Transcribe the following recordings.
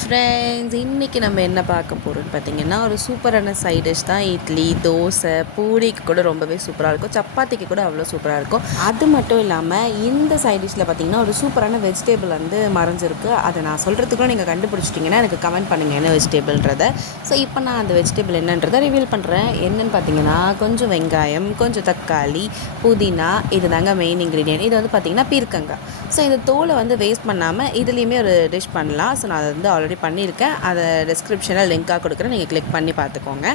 Friends, இன்றைக்கி நம்ம என்ன பார்க்க போகிறோம்னு பார்த்தீங்கன்னா, ஒரு சூப்பரான சைட் டிஷ் தான். இட்லி, தோசை, பூரிக்கு கூட ரொம்பவே சூப்பராக இருக்கும். சப்பாத்திக்கு கூட அவ்வளோ சூப்பராக இருக்கும். அது மட்டும் இல்லாமல் இந்த சைட் டிஷ்ஷில் பார்த்தீங்கன்னா ஒரு சூப்பரான வெஜிடேபிள் வந்து மறைஞ்சிருக்கு. அதை நான் சொல்கிறதுக்குள்ள நீங்கள் கண்டுபிடிச்சிட்டிங்கன்னா எனக்கு கமெண்ட் பண்ணுங்கள் என்ன வெஜிடேபிள்ன்றதை. ஸோ இப்போ நான் அந்த வெஜிடேபிள் என்னன்றதை ரிவீல் பண்ணுறேன். என்னென்னு பார்த்தீங்கன்னா, கொஞ்சம் வெங்காயம், கொஞ்சம் தக்காளி, புதினா, இது தாங்க மெயின் இன்க்ரீடியன்ட். இது வந்து பார்த்திங்கன்னா பீர்க்கங்காய். ஸோ இந்த தோலை வந்து வேஸ்ட் பண்ணாமல் இதுலேயுமே ஒரு டிஷ் பண்ணலாம். ஸோ நான் அதை வந்து ஆல்ரெடி பண்ணியிருக்கேன். அதை டிஸ்கிரிப்ஷனில் லிங்காக கொடுக்குறேன், நீங்கள் கிளிக் பண்ணி பார்த்துக்கோங்க.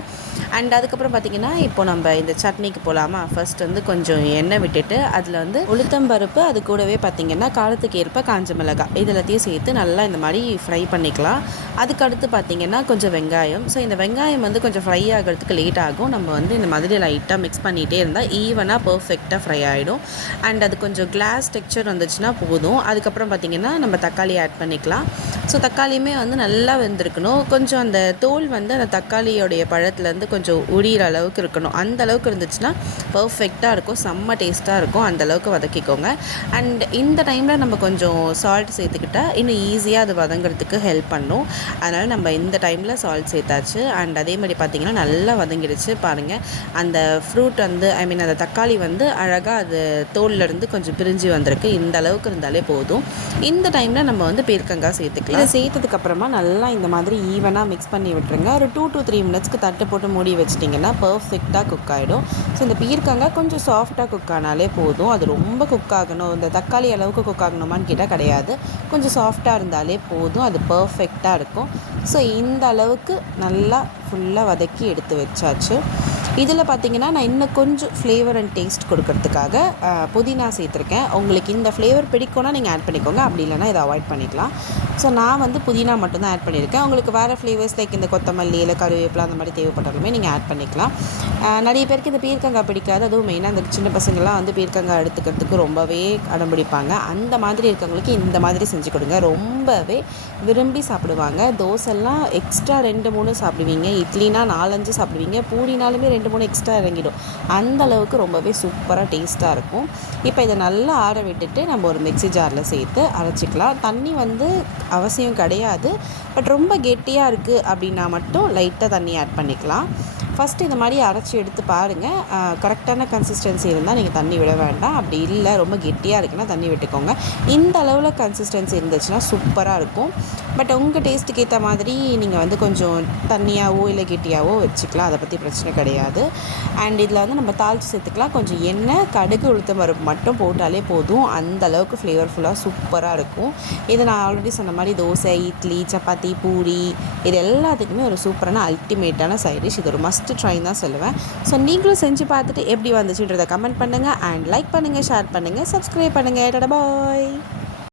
அண்ட் அதுக்கப்புறம் பார்த்திங்கன்னா, இப்போ நம்ம இந்த சட்னிக்கு போகலாமா. ஃபர்ஸ்ட் வந்து கொஞ்சம் எண்ணெய் விட்டுட்டு அதில் வந்து உளுத்தம்பருப்பு, அது கூடவே பார்த்திங்கன்னா காலத்துக்கு ஏற்ப காஞ்ச மிளகாய் இது எல்லாத்தையும் சேர்த்து நல்லா இந்த மாதிரி ஃப்ரை பண்ணிக்கலாம். அதுக்கடுத்து பார்த்திங்கன்னா கொஞ்சம் வெங்காயம். ஸோ இந்த வெங்காயம் வந்து கொஞ்சம் ஃப்ரை ஆகிறதுக்கு லேட் ஆகும். நம்ம வந்து இந்த மாதிரி லைட்டாக மிக்ஸ் பண்ணிகிட்டே இருந்தால் ஈவனாக பர்ஃபெக்டாக ஃப்ரை ஆகிடும். அண்ட் அது கொஞ்சம் கிளாஸ் டெக்ஸ்சர் வந்துச்சுன்னா போதும். அதுக்கப்புறம் பார்த்திங்கன்னா நம்ம தக்காளி ஆட் பண்ணிக்கலாம். ஸோ தக்காளியுமே வந்து நல்லா வெந்திருக்கணும். கொஞ்சம் அந்த தோல் வந்து அந்த தக்காளியோடைய பழத்துலேருந்து கொஞ்சம் உரிகிற அளவுக்கு இருக்கணும். அந்த அளவுக்கு இருந்துச்சுன்னா பர்ஃபெக்டாக இருக்கும், செம்ம டேஸ்ட்டாக இருக்கும். அந்தளவுக்கு வதக்கிக்கோங்க. அண்ட் இந்த டைமில் நம்ம கொஞ்சம் சால்ட் சேர்த்துக்கிட்டால் இன்னும் ஈஸியாக அது வதங்கிறதுக்கு ஹெல்ப் பண்ணும். அதனால் நம்ம இந்த டைமில் சால்ட் சேர்த்தாச்சு. அண்ட் அதே மாதிரி பார்த்திங்கன்னா நல்லா வதங்கிடுச்சு பாருங்கள். அந்த ஃப்ரூட் வந்து அந்த தக்காளி வந்து அழகாக அது தோல்லேருந்து கொஞ்சம் பிரிஞ்சு வந்திருக்கு. இந்த அளவுக்கு இருந்தாலே போதும். இந்த டைமில் நம்ம வந்து பீர்க்கங்காய் சேர்த்துக்கலாம். இதை சேர்த்ததுக்கப்புறமா நல்லா இந்த மாதிரி ஈவனாக மிக்ஸ் பண்ணி விட்டுருங்க. ஒரு 2 to 3 மினிட்ஸ்க்கு தட்டு போட்டு மூடி வச்சிட்டிங்கன்னா பர்ஃபெக்டாக குக் ஆகிடும். ஸோ இந்த பீர்க்கங்காய் கொஞ்சம் சாஃப்டாக குக் ஆனாலே போதும். அது ரொம்ப குக் ஆகணும், இந்த தக்காளி அளவுக்கு குக் ஆகணுமான்னு கேட்டால் கிடையாது. கொஞ்சம் சாஃப்டாக இருந்தாலே போதும், அது பர்ஃபெக்டாக இருக்கும். ஸோ இந்த அளவுக்கு நல்லா ஃபுல்லாக வதக்கி எடுத்து வச்சாச்சு. இதில் பார்த்திங்கன்னா நான் இன்னும் கொஞ்சம் ஃப்ளேவர் அண்ட் டேஸ்ட் கொடுக்கறதுக்காக புதினா சேர்த்துருக்கேன். உங்களுக்கு இந்த ஃப்ளேவர் பிடிக்கும்னா நீங்கள் ஆட் பண்ணிக்கோங்க, அப்படி இல்லைனா இதை அவாய்ட் பண்ணிக்கலாம். ஸோ நான் வந்து புதினா மட்டும்தான் ஆட் பண்ணியிருக்கேன். உங்களுக்கு வேறு ஃப்ளேவர்ஸ் லைக் இந்த கொத்தமல்லி இல்லை கருவேப்பிலை அந்த மாதிரி தேவைப்பட்டாலுமே நீங்கள் ஆட் பண்ணிக்கலாம். நிறைய பேருக்கு இந்த பீர்க்கங்காய் பிடிக்காது. அதுவும் மெயினாக அந்த சின்ன பசங்கள்லாம் வந்து பீர்க்கங்காய் எடுத்துக்கிறதுக்கு ரொம்பவே அடம்பிடிப்பாங்க. அந்த மாதிரி இருக்கவங்களுக்கு இந்த மாதிரி செஞ்சு கொடுங்க, ரொம்பவே விரும்பி சாப்பிடுவாங்க. தோசைலாம் எக்ஸ்ட்ரா 2-3 சாப்பிடுவீங்க, இட்லினா 4-5 சாப்பிடுவீங்க, பூரினாலுமே 2-3 எக்ஸ்ட்ரா இறங்கிடும். அந்த அளவுக்கு ரொம்பவே சூப்பராக டேஸ்ட்டாக இருக்கும். இப்போ இதை நல்லா ஆற விட்டுட்டு நம்ம ஒரு மிக்ஸி ஜாரில் சேர்த்து அரைச்சிக்கலாம். தண்ணி வந்து அவசியம் கிடையாது, பட் ரொம்ப கெட்டியாக இருக்குது அப்படின்னா மட்டும் லைட்டாக தண்ணி ஆட் பண்ணிக்கலாம். ஃபஸ்ட்டு இந்த மாதிரி அரைச்சி எடுத்து பாருங்கள். கரெக்டான கன்சிஸ்டன்சி இருந்தால் நீங்கள் தண்ணி விட வேண்டாம். அப்படி இல்லை ரொம்ப கெட்டியாக இருக்குன்னா தண்ணி விட்டுக்கோங்க. இந்த அளவில் கன்சிஸ்டன்சி இருந்துச்சுன்னா சூப்பராக இருக்கும். பட் உங்கள் டேஸ்ட்டுக்கு ஏற்ற மாதிரி நீங்கள் வந்து கொஞ்சம் தண்ணியாகவோ இல்லை கெட்டியாகவோ வச்சுக்கலாம், அதை பற்றி பிரச்சனை கிடையாது. அண்ட் இதில் வந்து நம்ம தாளித்து சேர்த்துக்கலாம். கொஞ்சம் எண்ணெய், கடுகு, உளுத்தம் பருப்பு மட்டும் போட்டாலே போதும். அந்த அளவுக்கு ஃப்ளேவர்ஃபுல்லாக சூப்பராக இருக்கும். இதை நான் ஆல்ரெடி சொன்ன மாதிரி தோசை, இட்லி, சப்பாத்தி, பூரி இது எல்லாத்துக்குமே ஒரு சூப்பரான அல்டிமேட்டான சைட் டிஷ். இது ஒரு மஸ்ட் ட்ரை தான் சொல்லுவேன். ஸோ நீங்களும் செஞ்சு பார்த்துட்டு எப்படி வந்துச்சுன்றதை கமெண்ட் பண்ணுங்கள். அண்ட் லைக் பண்ணுங்கள், ஷேர் பண்ணுங்கள், சப்ஸ்கிரைப் பண்ணுங்கள். டாடா பாய்.